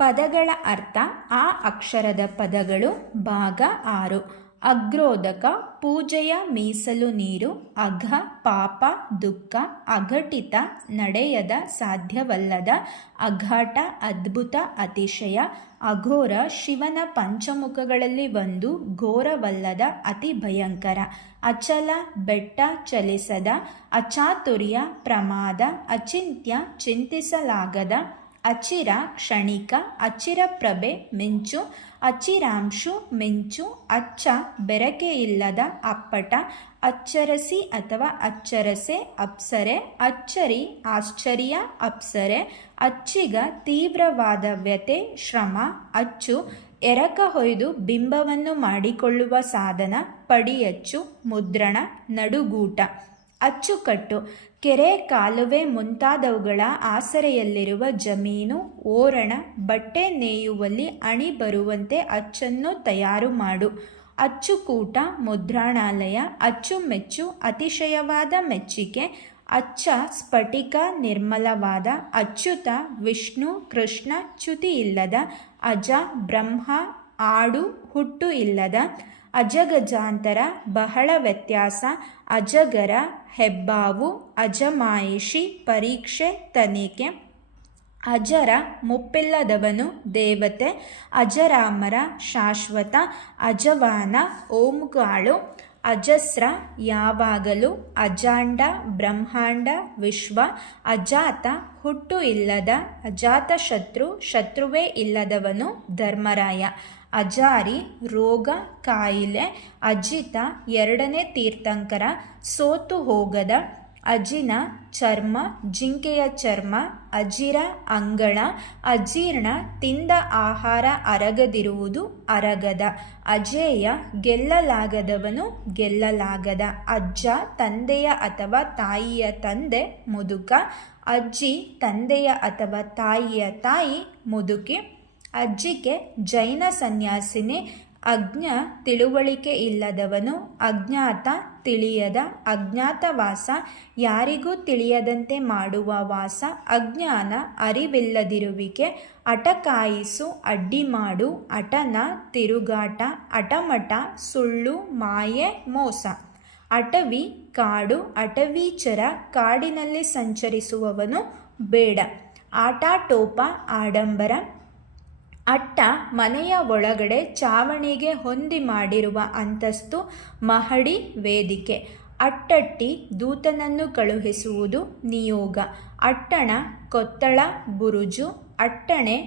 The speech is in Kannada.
ಪದಗಳ ಅರ್ಥ ಆ ಅಕ್ಷರದ ಪದಗಳು. ಭಾಗ 6. ಅಗ್ರೋದಕ ಪೂಜೆಯ ಮೀಸಲು ನೀರು. ಅಘ ಪಾಪ ದುಃಖ. ಅಘಟಿತ ನಡೆಯದ ಸಾಧ್ಯವಲ್ಲದ. ಅಘಾಟ ಅದ್ಭುತ ಅತಿಶಯ. ಅಘೋರ ಶಿವನ ಪಂಚಮುಖಗಳಲ್ಲಿ ಒಂದು, ಘೋರವಲ್ಲದ ಅತಿ ಭಯಂಕರ. ಅಚಲ ಬೆಟ್ಟ ಚಲಿಸದ. ಅಚಾತುರ್ಯ ಪ್ರಮಾದ. ಅಚಿಂತ್ಯ ಚಿಂತಿಸಲಾಗದ. ಅಚಿರ ಕ್ಷಣಿಕ. ಅಚಿರಪ್ರಭೆ ಮಿಂಚು. ಅಚಿರಾಂಶು ಮಿಂಚು. ಅಚ್ಚ ಬೆರಕೆಯಿಲ್ಲದ ಅಪ್ಪಟ. ಅಚ್ಚರಸಿ ಅಥವಾ ಅಚ್ಚರಸೆ ಅಪ್ಸರೆ. ಅಚ್ಚರಿ ಆಶ್ಚರ್ಯ ಅಪ್ಸರೆ. ಅಚ್ಚಿಗ ತೀವ್ರವಾದ ವ್ಯತೆ ಶ್ರಮ. ಅಚ್ಚು ಎರಕ ಹೊಯ್ದು ಬಿಂಬವನ್ನು ಮಾಡಿಕೊಳ್ಳುವ ಸಾಧನ. ಪಡಿಯಚ್ಚು ಮುದ್ರಣ ನಡುಗೂಟ. ಅಚ್ಚುಕಟ್ಟು ಕೆರೆ ಕಾಲುವೆ ಮುಂತಾದವುಗಳ ಆಸರೆಯಲ್ಲಿರುವ ಜಮೀನು ಓರಣ. ಬಟ್ಟೆ ನೇಯುವಲ್ಲಿ ಅಣಿ ಬರುವಂತೆ ಅಚ್ಚನ್ನು ತಯಾರು ಮಾಡು. ಅಚ್ಚುಕೂಟ ಮುದ್ರಣಾಲಯ. ಅಚ್ಚುಮೆಚ್ಚು ಅತಿಶಯವಾದ ಮೆಚ್ಚಿಕೆ. ಅಚ್ಚ ಸ್ಫಟಿಕ ನಿರ್ಮಲವಾದ. ಅಚ್ಯುತ ವಿಷ್ಣು ಕೃಷ್ಣ ಚ್ಯುತಿಯಿಲ್ಲದ. ಅಜ ಬ್ರಹ್ಮ ಆಡು ಹುಟ್ಟು ಇಲ್ಲದ. ಅಜಗಜಾಂತರ ಬಹಳ ವ್ಯತ್ಯಾಸ. ಅಜಗರ ಹೆಬ್ಬಾವು. ಅಜಮಾಯಿಷಿ ಪರೀಕ್ಷೆ ತನಿಖೆ. ಅಜರ ಮುಪ್ಪಿಲ್ಲದವನು ದೇವತೆ. ಅಜರಾಮರ ಶಾಶ್ವತ. ಅಜವಾನ ಓಂಗಾಳು. ಅಜಸ್ರ ಯಾವಾಗಲೂ. ಅಜಾಂಡ ಬ್ರಹ್ಮಾಂಡ ವಿಶ್ವ. ಅಜಾತ ಹುಟ್ಟು ಇಲ್ಲದ. ಅಜಾತಶತ್ರು ಶತ್ರುವೇ ಇಲ್ಲದವನು ಧರ್ಮರಾಯ. ಅಜಾರಿ ರೋಗ ಕಾಯಿಲೆ. ಅಜಿತ ಎರಡನೇ ತೀರ್ಥಂಕರ ಸೋತು ಹೋಗದ. ಅಜಿನ ಚರ್ಮ ಜಿಂಕೆಯ ಚರ್ಮ. ಅಜಿರ ಅಂಗಳ. ಅಜೀರ್ಣ ತಿಂದ ಆಹಾರ ಅರಗದಿರುವುದು ಅರಗದ. ಅಜೇಯ ಗೆಲ್ಲಲಾಗದವನು ಗೆಲ್ಲಲಾಗದ. ಅಜ್ಜ ತಂದೆಯ ಅಥವಾ ತಾಯಿಯ ತಂದೆ ಮುದುಕ. ಅಜ್ಜಿ ತಂದೆಯ ಅಥವಾ ತಾಯಿಯ ತಾಯಿ ಮುದುಕಿ. ಅಜ್ಜಿಗೆ ಜೈನ ಸನ್ಯಾಸಿನಿ. ಅಜ್ಞ ತಿಳುವಳಿಕೆ ಇಲ್ಲದವನು. ಅಜ್ಞಾತ ತಿಳಿಯದ. ಅಜ್ಞಾತವಾಸ ಯಾರಿಗೂ ತಿಳಿಯದಂತೆ ಮಾಡುವ ವಾಸ. ಅಜ್ಞಾನ ಅರಿವಿಲ್ಲದಿರುವಿಕೆ. ಅಟಕಾಯಿಸು ಅಡ್ಡಿ ಮಾಡು. ಅಟನ ತಿರುಗಾಟ. ಅಟಮಟ ಸುಳ್ಳು ಮಾಯೆ ಮೋಸ. ಅಟವಿ ಕಾಡು. ಅಟವೀಚರ ಕಾಡಿನಲ್ಲಿ ಸಂಚರಿಸುವವನು ಬೇಡ. ಆಟಾಟೋಪ ಆಡಂಬರ. ಅಟ್ಟ ಮನೆಯ ಒಳಗಡೆ ಚಾವಣಿಗೆ ಹೊಂದಿ ಮಾಡಿರುವ ಅಂತಸ್ತು ಮಹಡಿ ವೇದಿಕೆ. ಅಟ್ಟಟ್ಟಿ ದೂತನನ್ನು ಕಳುಹಿಸುವುದು ನಿಯೋಗ. ಅಟ್ಟಣ ಕೊತ್ತಳ ಬುರುಜು. ಅಟ್ಟಣೆ